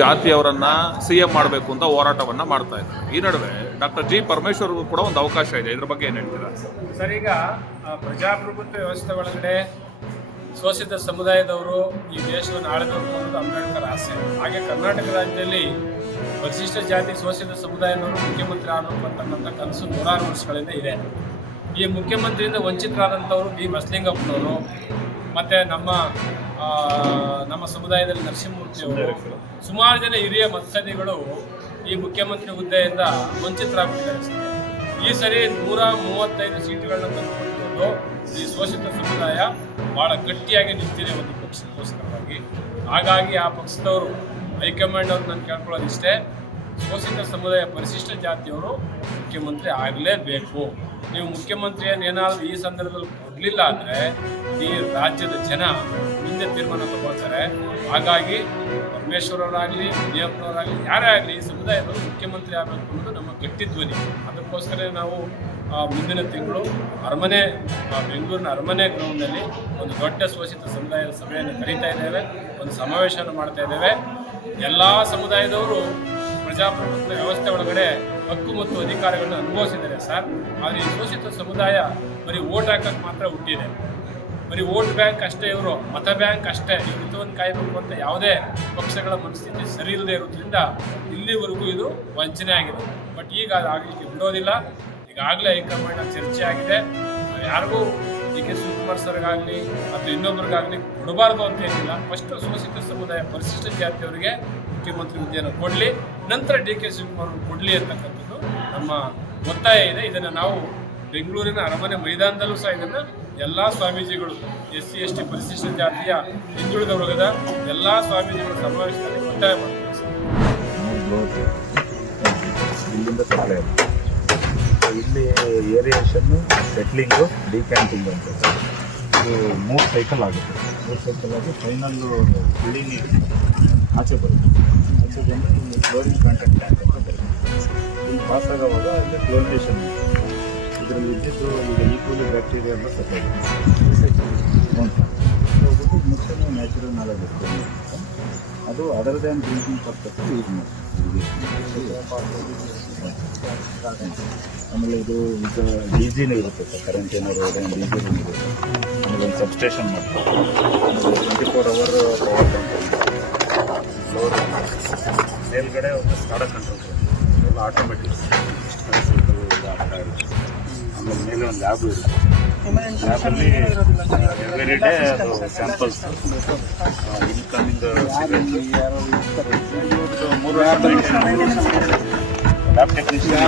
ಜಾತಿಯವರನ್ನ CM ಮಾಡಬೇಕು ಅಂತ ಹೋರಾಟವನ್ನ ಮಾಡ್ತಾ ಇದ್ದಾರೆ. ಈ ನಡುವೆ ಡಾಕ್ಟರ್ ಜಿ ಪರಮೇಶ್ವರ್ ಕೂಡ ಒಂದು ಅವಕಾಶ ಇದೆ. ಇದ್ರ ಬಗ್ಗೆ ಏನು ಹೇಳ್ತೀರಾ ಸರ್? ಈಗ ಪ್ರಜಾಪ್ರಭುತ್ವ ವ್ಯವಸ್ಥೆ ಒಳಗಡೆ ಶೋಷಿತ ಸಮುದಾಯದವರು ಈ ದೇಶವನ್ನು ಆಳಬೇಕು ಅನ್ನೋದು ಅಂಬೇಡ್ಕರ್ ಆಸೆ. ಹಾಗೆ ಕರ್ನಾಟಕ ರಾಜ್ಯದಲ್ಲಿ ಪರಿಶಿಷ್ಟ ಜಾತಿ ಶೋಷಿತ ಸಮುದಾಯದವರು ಮುಖ್ಯಮಂತ್ರಿ ಆಗಬೇಕು ಅಂತಕ್ಕಂಥ ಕನಸು ನೂರಾರು ವರ್ಷಗಳಿಂದ ಇದೆ. ಈ ಮುಖ್ಯಮಂತ್ರಿಯಿಂದ ವಂಚಿತರಾದಂಥವರು ಬಿ ಬಸಲಿಂಗಪ್ಪನವರು ಮತ್ತು ನಮ್ಮ ಸಮುದಾಯದಲ್ಲಿ ನರಸಿಂಹಮೂರ್ತಿಯವರು, ಸುಮಾರು ಜನ ಹಿರಿಯ ಮತ್ಸದಿಗಳು ಈ ಮುಖ್ಯಮಂತ್ರಿ ಹುದ್ದೆಯಿಂದ ವಂಚಿತರಾಗ್ಬಿಟ್ಟಿದ್ದಾರೆ ಸರ್. ಈ ಸರಿ 135 ಸೀಟುಗಳನ್ನ ತಂದುಕೊಂಡಿರೋದು ಈ ಶೋಷಿತ ಸಮುದಾಯ ಭಾಳ ಗಟ್ಟಿಯಾಗಿ ನಿಂತಿದೆ ಒಂದು ಪಕ್ಷಕ್ಕೋಸ್ಕರವಾಗಿ. ಹಾಗಾಗಿ ಆ ಪಕ್ಷದವರು ಹೈಕಮಾಂಡ್ ಅವ್ರು ನಾನು ಕೇಳ್ಕೊಳ್ಳೋದಿಷ್ಟೇ, ಶೋಷಿತ ಸಮುದಾಯ ಪರಿಶಿಷ್ಟ ಜಾತಿಯವರು ಮುಖ್ಯಮಂತ್ರಿ ಆಗಲೇಬೇಕು. ನೀವು ಮುಖ್ಯಮಂತ್ರಿಯನ್ನು ಏನಾದರೂ ಈ ಸಂದರ್ಭದಲ್ಲಿ ಕೊಡಲಿಲ್ಲ ಅಂದರೆ ಈ ರಾಜ್ಯದ ಜನ ಮುಂದೆ ತೀರ್ಮಾನ ತಗೊಳ್ತಾರೆ. ಹಾಗಾಗಿ ಪರಮೇಶ್ವರವರಾಗಲಿ, ವಿಜಯಪ್ಪನವರಾಗಲಿ, ಯಾರೇ ಆಗಲಿ ಈ ಸಮುದಾಯದವರು ಮುಖ್ಯಮಂತ್ರಿ ಆಗಬೇಕು ಅನ್ನೋದು ನಮ್ಮ ಗಟ್ಟಿ ಧ್ವನಿ. ಅದಕ್ಕೋಸ್ಕರ ನಾವು ಮುಂದಿನ ತಿಂಗಳು ಬೆಂಗಳೂರಿನ ಅರಮನೆ ಗ್ರೌಂಡ್ನಲ್ಲಿ ಒಂದು ದೊಡ್ಡ ಶೋಷಿತ ಸಮುದಾಯದ ಸಭೆಯನ್ನು ಕರೀತಾ ಇದ್ದೇವೆ, ಒಂದು ಸಮಾವೇಶವನ್ನು ಮಾಡ್ತಾ ಇದ್ದೇವೆ. ಎಲ್ಲ ಸಮುದಾಯದವರು ಪ್ರಜಾಪ್ರಭುತ್ವ ವ್ಯವಸ್ಥೆ ಒಳಗಡೆ ಹಕ್ಕು ಮತ್ತು ಅಧಿಕಾರಗಳನ್ನು ಅನುಭವಿಸಿದ್ದಾರೆ ಸರ್. ಆದರೆ ಈ ಶೋಷಿತ ಸಮುದಾಯ ಬರೀ ಓಟ್ ಹಾಕಕ್ಕೆ ಮಾತ್ರ ಹುಟ್ಟಿದೆ. ಬರೀ ವೋಟ್ ಬ್ಯಾಂಕ್ ಅಷ್ಟೇ, ಇವರು ಮತ ಬ್ಯಾಂಕ್ ಅಷ್ಟೇ. ಇವರು ಹಿತವನ್ನು ಕಾಯಬೇಕು ಅಂತ ಯಾವುದೇ ಪಕ್ಷಗಳ ಮನಸ್ಥಿತಿ ಸರಿ ಇಲ್ಲದೆ ಇರೋದ್ರಿಂದ ಇಲ್ಲಿವರೆಗೂ ಇದು ವಂಚನೆ ಆಗಿದೆ. ಬಟ್ ಈಗ ಅದು ಆಗಲಿಕ್ಕೆ ಬಿಡೋದಿಲ್ಲ. ಈಗಾಗಲೇ ಹೈಕಮಾಂಡ್ ಚರ್ಚೆ ಆಗಿದೆ. ಯಾರಿಗೂ ಕೆ ಶಿವಕುಮಾರ್ ಸರ್ಗಾಗಲಿ ಅಥವಾ ಇನ್ನೊಬ್ಬರಿಗಾಗಲಿ ಕೊಡಬಾರ್ದು ಅಂತ ಏನಿಲ್ಲ. ಫಸ್ಟ್ ಶೋಷಿತ ಸಮುದಾಯ ಪರಿಶಿಷ್ಟ ಜಾತಿಯವರಿಗೆ ಮುಖ್ಯಮಂತ್ರಿ ಹುದ್ದೆಯನ್ನು ಕೊಡಲಿ, ನಂತರ ಕೆ ಶಿವಕುಮಾರ್ ಕೊಡಲಿ ಅಂತಕ್ಕಂಥದ್ದು ನಮ್ಮ ಒತ್ತಾಯ ಇದೆ. ಇದನ್ನು ನಾವು ಬೆಂಗಳೂರಿನ ಅರಮನೆ ಮೈದಾನದಲ್ಲೂ ಸಹ ಇದನ್ನು ಎಲ್ಲ ಸ್ವಾಮೀಜಿಗಳು, SC ST ಪರಿಶಿಷ್ಟ ಜಾತಿಯ ಹಿಂದುಳಿದ ವರ್ಗದ ಎಲ್ಲ ಸ್ವಾಮೀಜಿಗಳ ಸಮಾವೇಶದಲ್ಲಿ ಒತ್ತಾಯ ಮಾಡ್ತೀವಿ ಸರ್. ಇಲ್ಲಿ ಏರಿಯೇಷನ್ನು, ಸೆಟ್ಲಿಂಗು, ಡಿಕ್ಯಾಂಟಿಂಗ್ ಅಂತ ಇದು 3 ಸೈಕಲ್ ಆಗುತ್ತೆ. 3 ಸೈಕಲ್ ಆಗಿ ಫೈನಲ್ಲು ಬಿಲ್ಡಿಂಗ್ ಆಚೆ ಬರುತ್ತೆ. ಆಚೆ ಬಂದು ಇಲ್ಲಿ ಕ್ಲೋರಿನ್ ಕಾಂಟ್ಯಾಕ್ಟ್ ಟ್ಯಾಂಕ್ ಅಂತ ಬರುತ್ತೆ. ಇಲ್ಲಿ ಪಾಸ್ ಆಗೋವಾಗ ಇಲ್ಲಿ ಕ್ಲೋರಿನೇಷನ್ ಇದರಲ್ಲಿ ಇದ್ದಿದ್ದು ಈಗ ಈಕ್ವಲಿ ಬ್ಯಾಕ್ಟೀರಿಯಾ ಎಲ್ಲ ಸತ್ತೋಗುತ್ತೆ. ಹೋಗ್ಬಿಟ್ಟು ಮುಚ್ಚನ್ನು ನ್ಯಾಚುರಲ್ ನಾಲೆಜ್ ಇರ್ತದೆ. ಅದು other than drinking purpose use ಮಾಡ್ತೀವಿ. ಆಮೇಲೆ ಇದು ಈಗ DGನೂ ಇರುತ್ತೆ ಸರ್, ಕರೆಂಟ್ ಏನಾದ್ರು DGನೂ ಇರುತ್ತೆ. ಆಮೇಲೆ ಒಂದು ಸಬ್ಸ್ಟೇಷನ್ ಮಾಡ್ತಾರೆ. 24 hour ಪವರ್ ಕಂಟ್ರೋಲ್, ಫ್ಲೋರ್ ಮೇಲ್ಗಡೆ ಒಂದು ಸ್ಟಾಡಾ ಕಂಟ್ರೋಲ್ ಎಲ್ಲ ಆಟೋಮೆಟಿಕ್ ಸೈಕಲ್ ಆಗ್ತಾ ಇರುತ್ತೆ. ಆಮೇಲೆ ಮೇಲೆ ಒಂದು ಲ್ಯಾಬ್ ಇರುತ್ತೆ. ಲ್ಯಾಬಲ್ಲಿ ಎವ್ರಿ ಡೇ ಅದು ಸ್ಯಾಂಪಲ್ಸ್ ಇನ್ಕಮಿಂಗ್ 3 ವರ್ಷ ಲ್ಯಾಬ್ ಟೆಕ್ನಿಷಿಯನ್